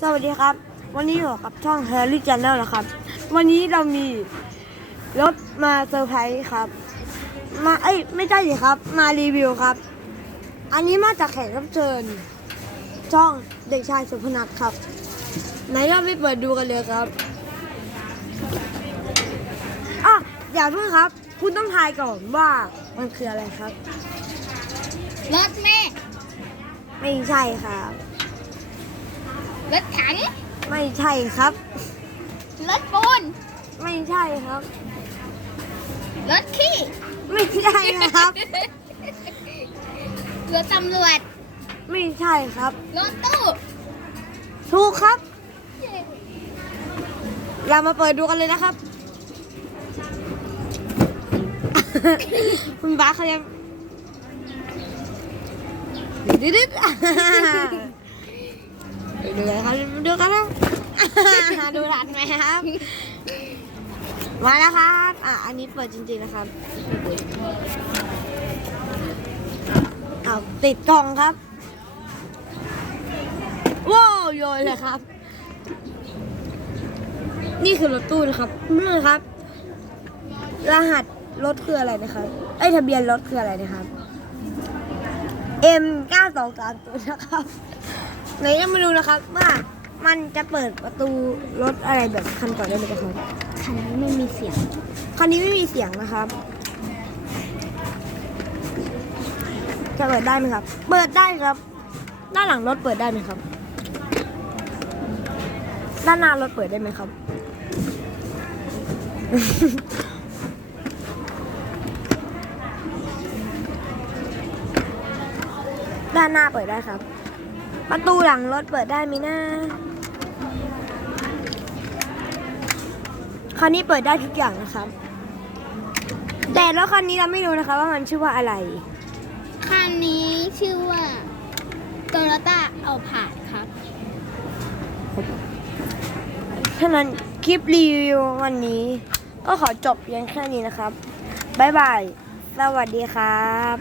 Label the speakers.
Speaker 1: สวัสดีครับ วันนี้อยู่กับช่อง Harry Channel นะครับ วันนี้เรามีรถมาเซอร์ไพรส์ครับ มาเอ้ยไม่ใช่สิครับ มารีวิวครับ อันนี้มาจากแขกรับเชิญ ช่องเด็กชายสุพนัทครับ ไหนเราไปเปิดดูกันเลยครับอะอย่าเพิ่งครับ คุณต้องทายก่อนว่ามันคืออะไรครับ
Speaker 2: รถแม่
Speaker 1: ไม่ใช่ครับ
Speaker 2: รถถัง
Speaker 1: ไม่ใช่ครับ
Speaker 2: รถปูน
Speaker 1: ไม่ใช่ครับ
Speaker 2: รถขี้
Speaker 1: ไม่ใช่นะครับ
Speaker 2: รถตำรวจ
Speaker 1: ไม่ใช่ครับ
Speaker 2: รถตู้
Speaker 1: ถูกครับ เรามาเปิดดูกันเลยนะครับ คุณบ้าสเขายังดิดดิดดู เลยครับดูกันนะดูทันไหมครับ มาแล้วครับ อะ อันนี้เปิดจริงๆนะครับเอาติดกล่องครับ ว้าวโยนเลยครับ นี่คือรถตู้นะครับนี่ครับ รหัสรถคืออะไรนะครับ ไอ้ทะเบียนรถคืออะไรนะครับ M 9 2 3ตัวนะครับ ไหนจะมาดูนะครับว่ามันจะเปิดประตูรถอะไรแบบคันก่อนได้ไหมครับ
Speaker 2: คันนี้ไม่มีเสียง
Speaker 1: คันนี้ไม่มีเสียงนะครับ จะเปิดได้ไหมครับ เปิดได้ครับ ด้านหลังรถเปิดได้ไหมครับ ด้านหน้ารถเปิดได้ไหมครับ ด้านหน้าเปิดได้ครับ ประตูหลังรถเปิดได้ไหมนะคันนี้เปิดได้ทุกอย่างนะครับ แต่รถคันนี้เราไม่รู้นะคะว่ามันชื่อว่าอะไร
Speaker 2: คันนี้ชื่อว่าโตโยต้าเอาผ่านครับ
Speaker 1: ฉะนั้นคลิปรีวิววันนี้ ก็ขอจบเพียงแค่นี้นะครับ บ๊ายบาย สวัสดีครับ